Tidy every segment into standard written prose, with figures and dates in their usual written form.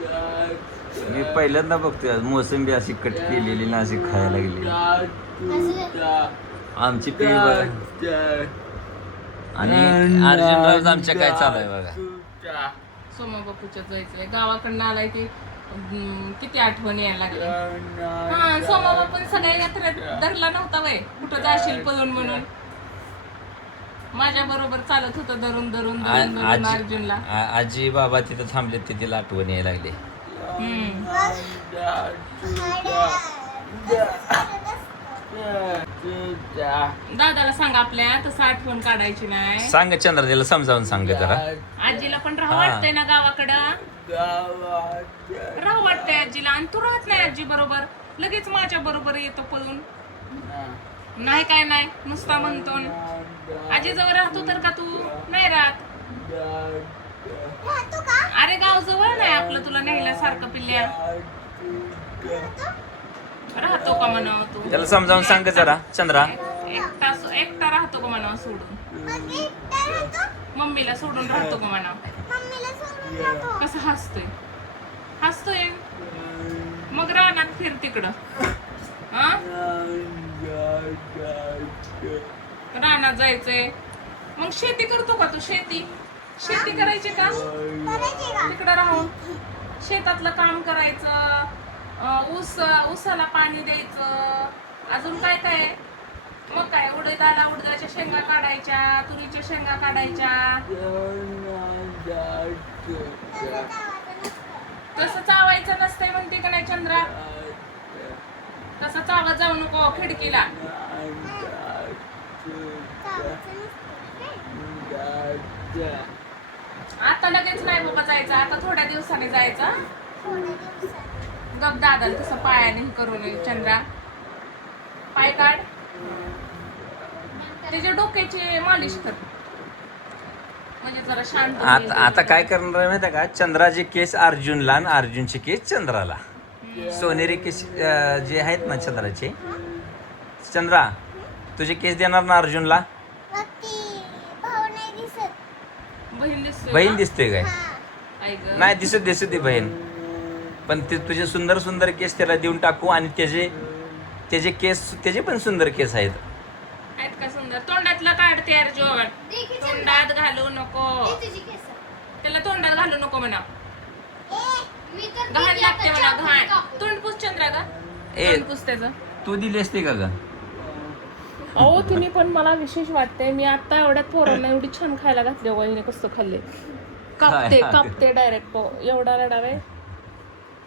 मी पहिल्यांदा बघतोय आज मोसंबी अशी कट केलेली ना अशी खायला लागली. आमची पेय बघा. आणि अर्जुनराव आमच्या काय चालू आहे बघा. सोमा बापूच्या जायचंय गावाकडनं आलाय की किती आठवण यायला लागली. हा सोमा बापून सगळ्या यात्रेत धरला नव्हता वय कुठं जाशील पळून म्हणून माझ्या बरोबर चालत होतं धरून धरून धरून धरून अर्जुनला. आजी बाबा तिथं थांबले ते तिला आठवण यायला लागली. दादाला सांग आपल्या तसं आठवण काढायची नाही. सांग चंद्र तिला समजावून सांग जरा. आजीला पण राहू वाटतंय ना गावाकडं. राहू वाटतंय आजीला आणि तू राहत नाही आजी बरोबर. लगेच माझ्या बरोबर येतो पळून. नाही काय नाही नुसता म्हणतो. आजी जवळ राहतो तर का तू नाही राहत. अरे गाव जवळ नाही आपलं तुला न्यायला सारखं पिल्ल्या. राहतो का म्हणावं तू. त्याला समजावून सांग जरा चंद्रा. एकटा राहतो का म्हणावं सोडून. मम्मीला सोडून राहतो का म्हणावं. कसं हसतोय हसतोय. मग रानात फिर तिकडं. रानात जायचंय. मग शेती करतो का तू. शेती करायची का तिकडं राहून. शेतातलं काम करायचं. ऊसाला पाणी द्यायचं. अजून काय काय मग काय उडदाच्या शेंगा काढायच्या. तुरीच्या शेंगा काढायच्या. तसं चावायचं नसतंय म्हणते का नाही चंद्रा. तसं चावत जाऊ नको खिडकीला. आता लगेच नाही बाबा जायचं. आता थोड्या दिवसांनी जायचं. गप दादाला तसं पायाने करून चंद्रा. पाय काढ. त्याच्या डोक्याची मालिश कर म्हणजे जरा शांत. आता काय करणार आहे माहिती का. चंद्राचे केस अर्जुनला आणि अर्जुनचे केस चंद्राला. सोनेरी केस जे आहेत ना चंद्राचे. चंद्रा तुझे केस देणार ना अर्जुनला. बहीण दिसते काय. नाही दिसत ती बहीण. पण ते तुझे सुंदर सुंदर केस त्याला देऊन टाकू. आणि त्याचे केस त्याचे पण सुंदर केस आहेत का सुंदर. तोंडातला काढते अर्जुन. तोंडात घालू नको. त्याला तोंडात घालू नको म्हणा. घाण लागते म्हणा घाण. तोंड पुस चंद्रा का. तोंड पुस त्याचं. तू दिली असते का ग. अहो तुम्ही पण मला विशेष वाटतंय. मी आता एवढ्यात पोरांना एवढी छान खायला घातली. वहिनी कसं खाल्ले. कापते डायरेक्ट. एवढा रडावे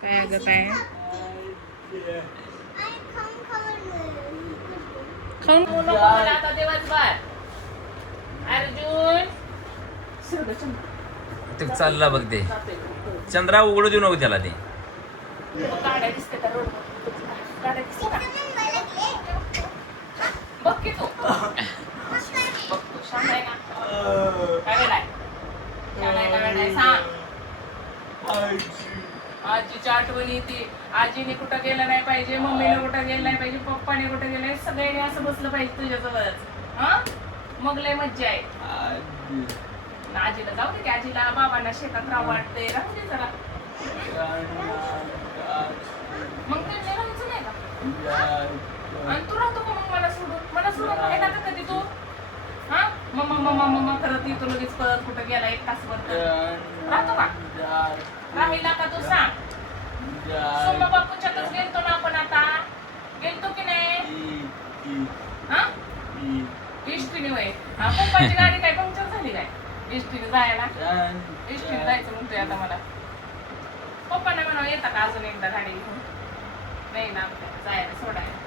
काय अगं काय. खाऊन नको मला आता दिवसभर. अर्जुन ते चालला बघ ते. चंद्रा उघडू देऊ नको त्याला ते. गाड्या दिसते का रोड. गाड्या दिसते का बघ की तू. बघतो शांत आहे का. काय वेळ आहे. काय वेळ सांग. आजीची आठवण येते. आजीने कुठं गेलं नाही पाहिजे. मम्मीने कुठं गेलं नाही पाहिजे. पप्पाने कुठं गेलंय. सगळ्यांनी असं बसलं पाहिजे तुझ्याजवळच. मग लय मज्जा आहे. आजीला जाऊ दे की. आजीला बाबांना शेतात राहू वाटते. राहू दे जरा. मग ते राहायचं नाही का. आणि तू राहतो का मग मला सोडून राहिला का कधी तू. मम्मा करत येतो लगेच. परत कुठं गेला 1 तासभर राहतो का. राहिला का तू सांग. सोमा बापूच्यातच गेलतो ना आपण आता. गेलतो की नाही. इष्टीने वय. पप्पाची गाडी काय पंक्चर झाली काय. इष्टीने जायला. इष्टीने जायचं म्हणतोय आता मला. पप्पाने म्हणावं येता का अजून एकदा गाडी घेऊन. नाही ना जायला सोडायला.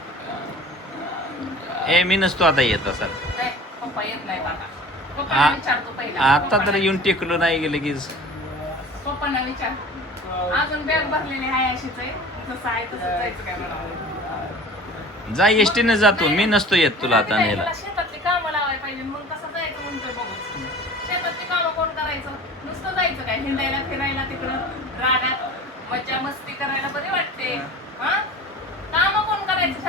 मी नसतो आता येत असा. पप्पा येत नाही आता. पप्पांना विचारतो पहिला. आता तर येऊन टेकलो नाही गेलं की. पप्पांना विचार. अजून बॅग भरलेली आहे अशीच आहे. जसं आहे तसं जायचं काय म्हणावं. जा एसटीने जातो. मी नसतो येत तुला आता न्यायला. शेतातली कामं लावायला पाहिजे. मग कसं जायचं म्हणतोय बघू. शेतातली कामं कोण करायचं. नुसतं जायचं काय हिंडायला फिरायला तिकडं रानात. मज्जा मस्ती करायला बरी वाटते. कामं कोण करायचं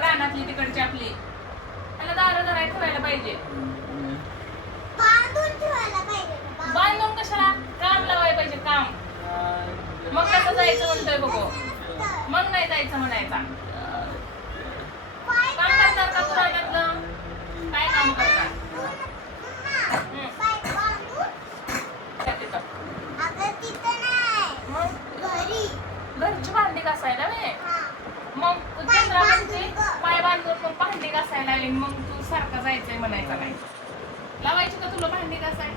रानातली तिकडची आपली. त्याला दारं धरायला ठेवायला पाहिजे. बांधून कशाला काम लावायला पाहिजे काम. मग जायचं म्हणतोय बघू. मग नाही जायचं म्हणायचा. काम करणार का तू रानातलं? काय काम करणार? घरची भांडी घासायला वे. मग चंद्रा म्हणते पाय बांधून मग भांडी घासायला आली. मग तू सारखं जायचंय म्हणायचं नाही. लावायची का तुला भांडी घासाय?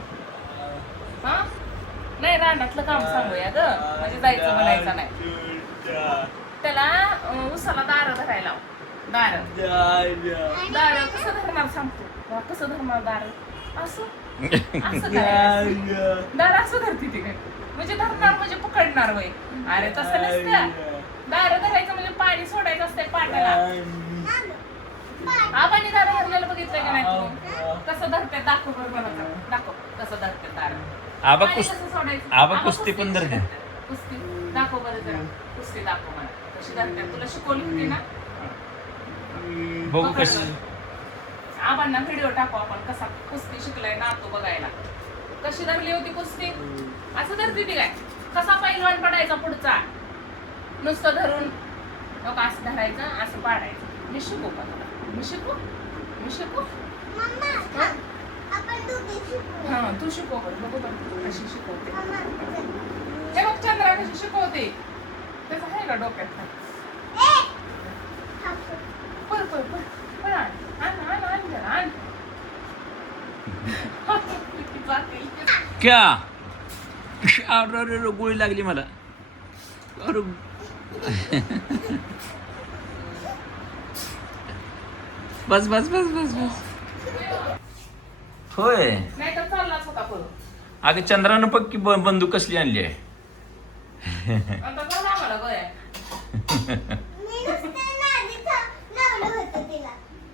हा नाही रानातलं काम सांगूया ग, म्हणजे जायचं म्हणायचं नाही. त्याला उसाला दार धरायला लाव. दार कसं धरणार सांगतो. कसं धरणार दार? असं असं करायचं. दार असं धरते ती काय म्हणजे धरणार म्हणजे पकडणार वय. अरे तसं नसतं. दार धरायचं म्हणजे पाणी सोडायचं असतंय पाटाला. आबांनी दार धरलेलं बघितलं की नाही तू? कसं धरते दाखव बरं मला. दाखव कसं धरते दार. आबा कसं सोडायचं? आबा कुस्ती पण धरते. कुस्ती दाखव बरं जरा. कुस्ती दाखव मला कशी धरते. तुला शिकवली होती ना? बघू कशी. आबांना व्हिडिओ टाकू आपण कसा कुस्ती शिकलाय ना तो बघायला. कशी धरली होती कुस्ती? असं धरती ती काय? कसा पैलवान पडायचा पुढचा? नुसतं धरून असं धरायचं असं पाडायचं. मी शिकू का तुला? मी शिकू हा तू शिकव बरं. बघू बरं कशी शिकवते. हे बघ चंद्रा कशी शिकवते. त्याचं आहे का डोक्यात? पण क्या अरे गोळी लागली मला. अरे बस बस बस बस बस. होय नाही तर चाललाच होता परत. अगं चंद्रानं पक्की बंदूक कसली आणली आहे? आता झाला आम्हाला गोळ्या.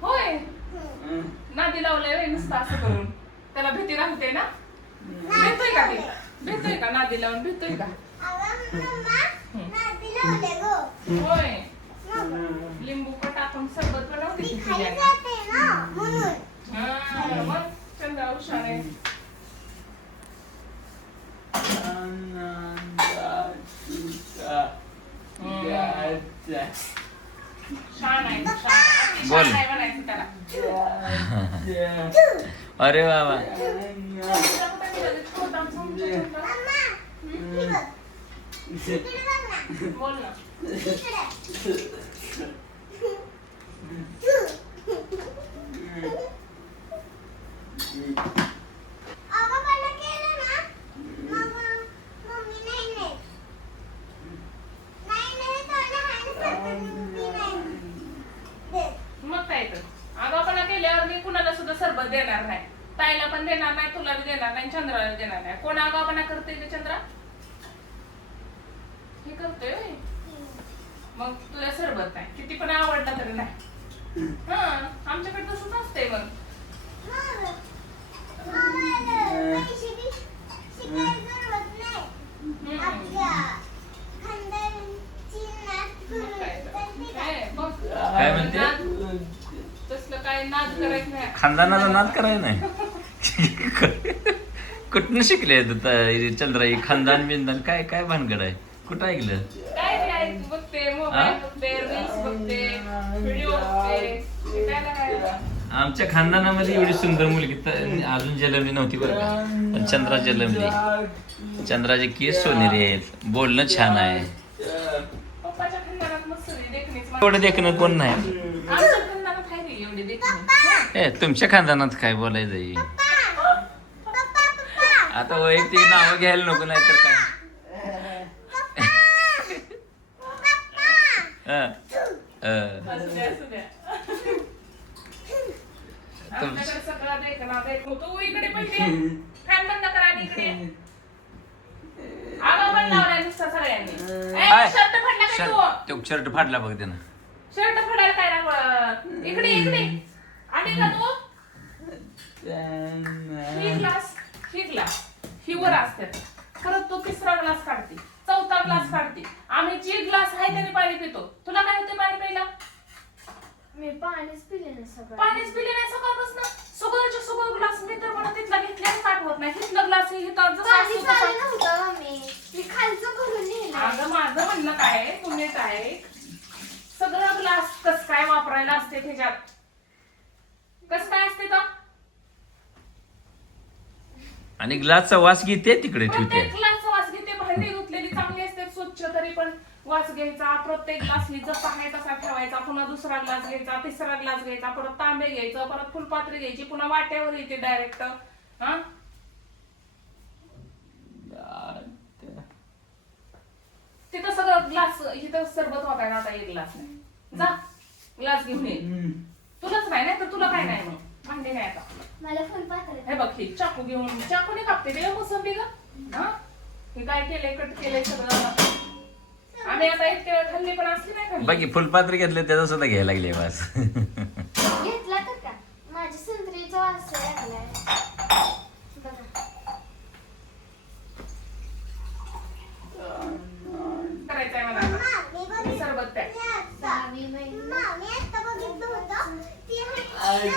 होय नादी लावलंय व्हय नुसतं असं करून. त्याला भीती राहते ना? भेटतोय का ते? भेटतोय का नादी लावून? भेटतोय का? होय लिंबू पण टाकून सरबत बनवते ती पिल्याने. मग चंद्रा हुशार आहे. छान आहे बोल. म्हणायचं त्याला. अरे बाबा बोल ना. मग काय तर आगापणा केल्यावर मी कुणाला सुद्धा सरबत देणार नाही. ताईला पण देणार नाही, तुला बी देणार नाही, चंद्राला देणार नाही. कोण आगापणा करते ते चंद्रा? हे करतोय होय. मग तुला सरबत नाही किती पण आवडला तरी नाही. हा आमच्याकडे तसंच असतंय. मग काय म्हणते? तसलं काय नाद करायचं नाही. खानदानाचा नाद करायचा नाही. कुठनं शिकले चंद्रा? खानदान बिंदान काय काय भानगड आहे? कुठं ऐकलं? काय बी आहे, बघते मोबाईल बघते, रील्स बघते, व्हिडिओ बघते. काय आमच्या खानदानामध्ये एवढी सुंदर मुलगी तर अजून जन्मली नव्हती बरं का. पण चंद्रा जन्मली. चंद्राचे केस सोनेरी आहेत, बोलणं छान आहे. पप्पाच्या खानदानात मस्त देखणीच. एवढं देखणं कोण नाही. आमच्या खानदानात आहे रे एवढी देखणी. ए तुमच्या खानदानात काय बोलायचं? आता वैयक्तिक नावं घ्यायला नको, नाही तर काय. असू द्या. आमच्याकडे सगळा देखणा देखणं. तू इकडे पहिले फॅन बंद करा आणि इकडे. आगाऊ पण लावलाय नुसता सगळ्यांनी. शर्ट फाडला काय तू? तो शर्ट फाडला बघ त्यानं. शर्ट फाडायला काय राव? इकडे इकडे आली का तू? ही ग्लास ही वर असते. परत तो तिसरा ग्लास काढते, चौथा ग्लास काढते. आम्ही जी ग्लास आहे त्याने पाणी पितो. तुला काय होते पाणी प्यायला? मी पाणीच पिले नाही सगळं. पाणीच पिले नाही सकाळपासून. सगळ्याच्या सगळं ग्लास मी तर मला तिथला घेतल्याच आठवत नाही. तिथलं ग्लास हे पाणी चालू नव्हतं मम्मी. मी खालचं भरून नेलं. अगं माझं मिनिट आहे. सगळं ग्लास कस काय वापरायला असते त्याच्यात? कस काय असते तर आणि ग्लासचा वास घेते तिकडे ठेवते. प्रत्येक ग्लास वास घेते. भांडी धुतलेली चांगली असते स्वच्छ, तरी पण वास घ्यायचा. प्रत्येक ग्लासनी जसा आहे तसा ठेवायचा. पुन्हा दुसरा ग्लास घ्यायचा, तिसरा ग्लास घ्यायचा, परत तांबे घ्यायचं, परत फुलपात्री घ्यायची, पुन्हा वाट्यावर येते डायरेक्ट. हा तिथं सगळं ग्लास, इथं सरबत होता ना आता एक ग्लास नाही. जा ग्लास घेऊन ये. तुलाच नाही तर तुला काय नाही. मग भांडे नाही आता. मला फुलपात्र. हे बघ हे चाकू घेऊन, चाकूने कापते ते मोसंबी ग. हा हे काय केलंय, कट केलंय सगळं. आम्ही आता इतके वेळ खाल्ली पण असली नाही खाल्ली. बाकी फुलपात्र घेतले त्याचा सुद्धा घ्यायला लागले वास. घेतला तर का? माझ्या संत्रीचा वास लागलाय. बघा. करायचंय मला आता. सरबत प्याक. 6वी महिना.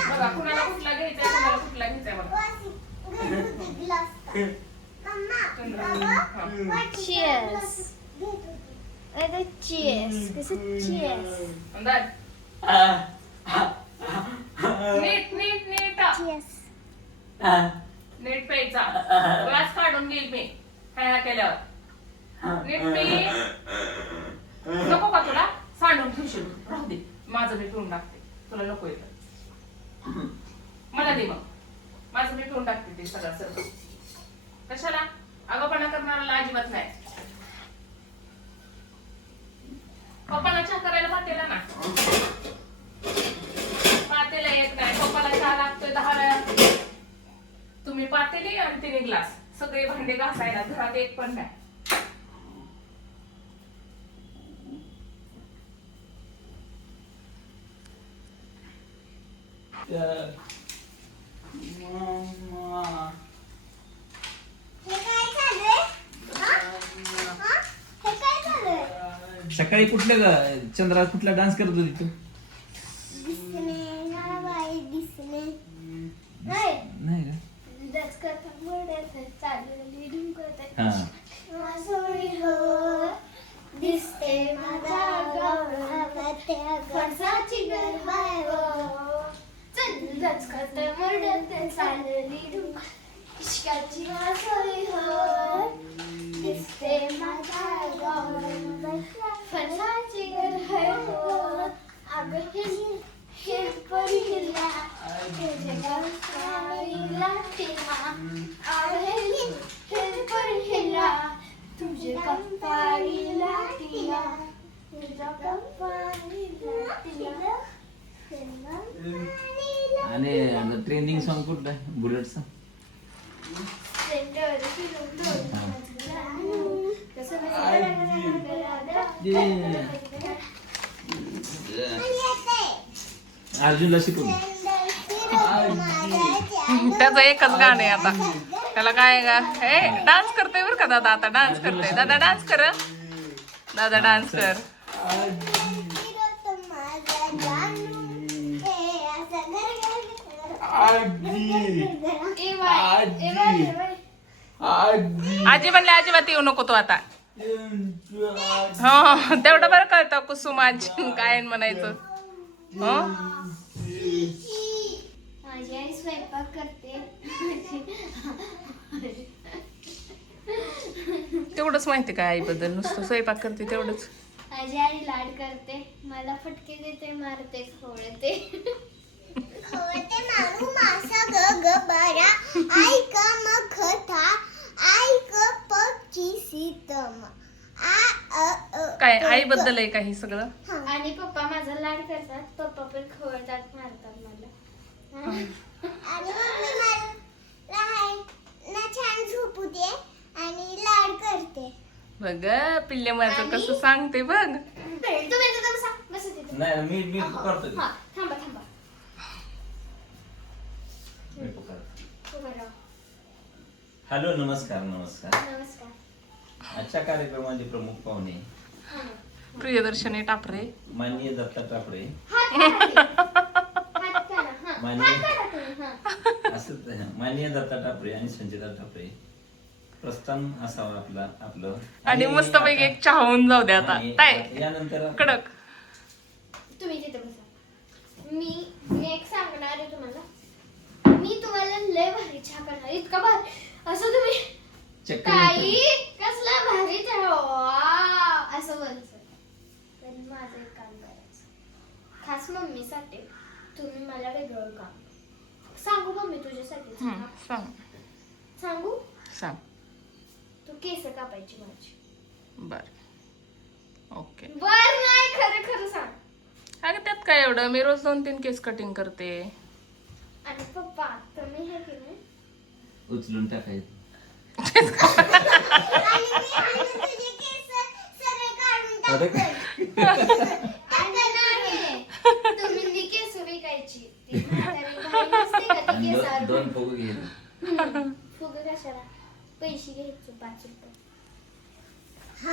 बघा कुणाला कुठला घ्यायचाय, कुणाला कुठला घ्यायचाय बघा. Cheers. अरे cheers. कसं cheers? अंदाज. नीट नीट नीट Cheers. नीट प्यायचा. ग्लास काढून घेईल मी ह्या केल्यावर. नीट पी. नको का तुला? सांडून ठेवशील. राहू दे, माझं मी पिऊन टाकते. तुला नको येतं. मला दे मग. माझं मी पिऊन टाकते ते सगळं सर्व. कशाला? आगाऊपणा करणाऱ्याला अजिबात नाही. पप्पाला चहा करायला पातेला ना. पातेला येत नाही. पप्पाला चहा लागतोय 10 वेळा. तुम्ही पातेली आणि तिने ग्लास. सगळे भांडे घासायला घरात एक पण नाही. सकाळी कुठल्या चंद्रा कुठला डान्स करत होती तू? नाही का? हा. दिसते माझा फणसाची गरबाय चल रचकत मडत चालली डुंक इश्काची वासोळी हो दिसते माझा फणसाची गरबाय हो अगं हे परिहिला तुझे गंगाईला टीमा अगं हे परिहिला तुझे कंपाळीला टिया तुझ्या कंपाळीला टिया आणि ट्रेंडिंग सॉन्ग कुठलं आहे बुलेटचं? अर्जुनला शिकवलं. त्याचं एकच गाणं आहे आता. त्याला काय हे डान्स करतोय बरं का दादा. आता डान्स करतोय. दादा डान्स कर. दादा डान्स कर. आजी म्हणले अजिबात येऊ नको तू आता. हो तेवढं बरं कळतं कुसुम आजी काय म्हणायचं. हो माझी आई स्वयंपाक करते. तेवढंच माहिती का आईबद्दल? नुसतं स्वयंपाक करते तेवढंच. माझी आई लाड करते. मला फटके देते, मारते, खवळते. खवळते मारू मासा ग ग बारा ऐक मग कथा ऐक पक्षी सीतम काय आईबद्दल आहे का हे सगळं? आणि पप्पा माझा लाड करतात. पप्पा पण खवळतात, मारतात मला. आणि मम्मी मला छान झोपू दे आणि लाड करते. बघ पिल्ले माझं कसं सांगते बघ. तुम्ही तिथं बसा. बसा तिथं. नाही मी करतो. हा, थांबा थांबा. उभं राहा. हॅलो नमस्कार नमस्कार. नमस्कार. आजच्या कार्यक्रमाचे प्रमुख पाहुणे प्रियदर्शनी टापरे, माननीय दत्ता टापरे, हात करा. हात करा. हा. माननीय हात करा तुम्ही. हा. असंच माननीय दत्ता टापरे आणि संचिता टापरे, प्रस्थान असावं आपलं आणि मस्तपैकी एक चहा होऊन जाऊ दे आता आणि काय यानंतर कडक. तुम्ही तिथे बसा. मी एक सांगणार आहे तुम्हाला. मी तुम्हाला लय भारी चहा करणार, इतका भारी असं तुम्ही चक्कर काही येते. कसला भारी चहा वाव! असं बोलायचं. पण माझं एक काम करायचं खास मम्मीसाठी. तुम्ही मला वेगळं काम सांगू मम्मी तुझ्यासाठी. सांग सांगू सांग. तू केस कापायची माझी. बर ओके. बर नाही, खरं खरं सांग. अगं त्यात काय एवढं, मी रोज 2-3 केस कटिंग करते. आणि पप्पा तुम्ही हे की नाही उचलून टाकायचं. आणि तुझे केस सगळे काढून टाकतोय. आता नाही. तुम्ही ती केस विकायची. ती म्हातारी बाई नसते का ती आणि केसावर दोन फुग घे. फुगे कशाला? पैसे घ्यायचे 5 रुपये.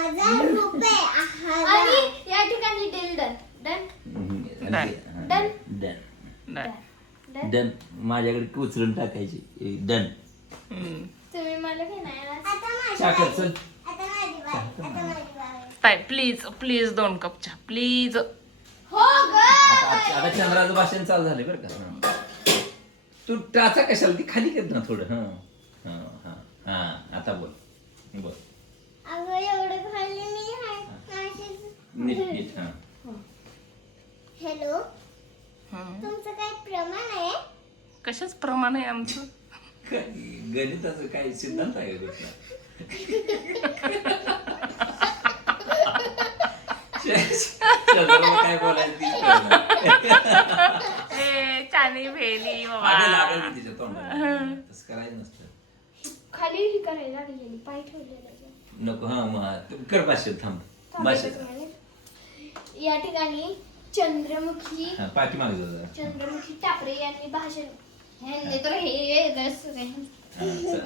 1000 रुपये. आणि या ठिकाणी deal done. Done Done. Done नाही. डन. माझ्याकडे उचलून टाकायची. डन. तुम्ही मला घेणार साखर चल. ताई प्लीज प्लीज 2 कप चहा प्लीज. हो ग. आता चंद्राचं भाषण चालू झाले बरं का. तू टाचा कशाला ती खाली कर ना थोडं. हा आता बोल. अगं एवढं खाल्ली मी नीट. हा हॅलो, तुमचं काय प्रमाण आहे? कशाच प्रमाण आहे आमचं? गणिताचं काही सिद्धांत आहे गोष्ट. काय बोलायचं चानी भेली लागेल तिच्या तोंडाला. तसं करायचं नसतं. खाली ही करायला लागलेली, पाय ठेवलेला. नको. हा मग कर भाषेत थांब. भाषेत या ठिकाणी चंद्रमुखी पाठीमागे जा जरा. चंद्रमुखी टापरे यांनी भाषण ह्यांनी तर हे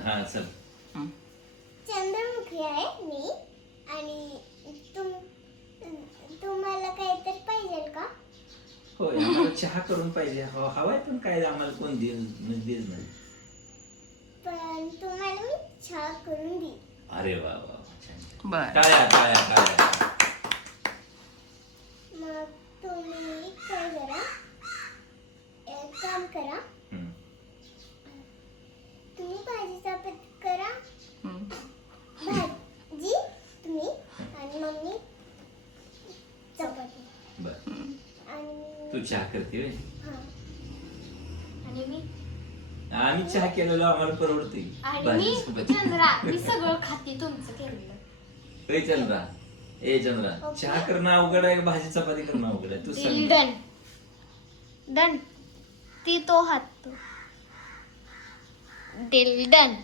हा चल. चंद्रमुखी आहे मी. आणि तुम्हाला काहीतरी पाहिजे का? होय आम्हाला चहा करून पाहिजे. हवाय पण काय आम्हाला कोण देत नाही. पण तुम्हाला मी चहा करून देईन. अरे वा वा छान. बर. काय मग तुम्ही काय करा, एक काम करा. तुम्ही भाजी चपाती करा. भाजी तुम्ही आणि मम्मी चपाती. बर. आणि तू चहा करते व्हय? हा. आणि मी आम्ही चहा केलेला आम्हाला परवडते. आणि मी चंद्रा मी सगळं खाते तुमचं केलेलं. चंद्रा चंद्रा चहा करणं अवघड आहे, भाजी चपाती करणं अवघड आहे. तू सांग. Done done. ती तो हात तो deal done.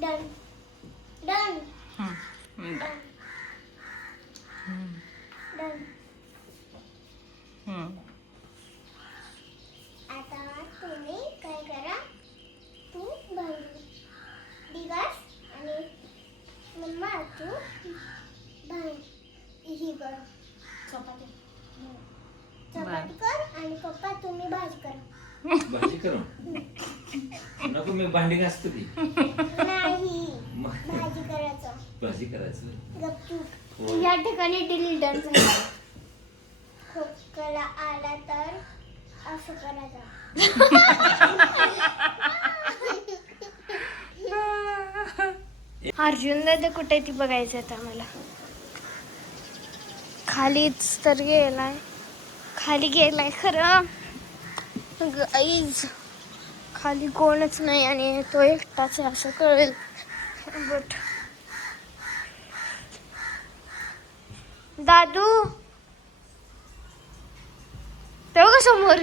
Done done done. आता तुम्ही काय करा, तू भांडी दिगास आणि मम्मा तू ही कर चपाती. चपाती कर आणि पप्पा तुम्ही भाजी करा. भाजी करू नको. मी भांडी घासतो ती. नाही मग भाजी करायचं. भाजी करायचं. गपचूप. या ठिकाणी डील डन झालं. खोकला आला तर असं करायचं. अर्जुन दादा कुठे ती बघायचं आता मला. खालीच तर गेलाय. खाली गेलाय खरं. गाईज खाली कोणच नाही आणि तो एकटाच आहे असं कळेल. बट दादू तेव्हा का समोर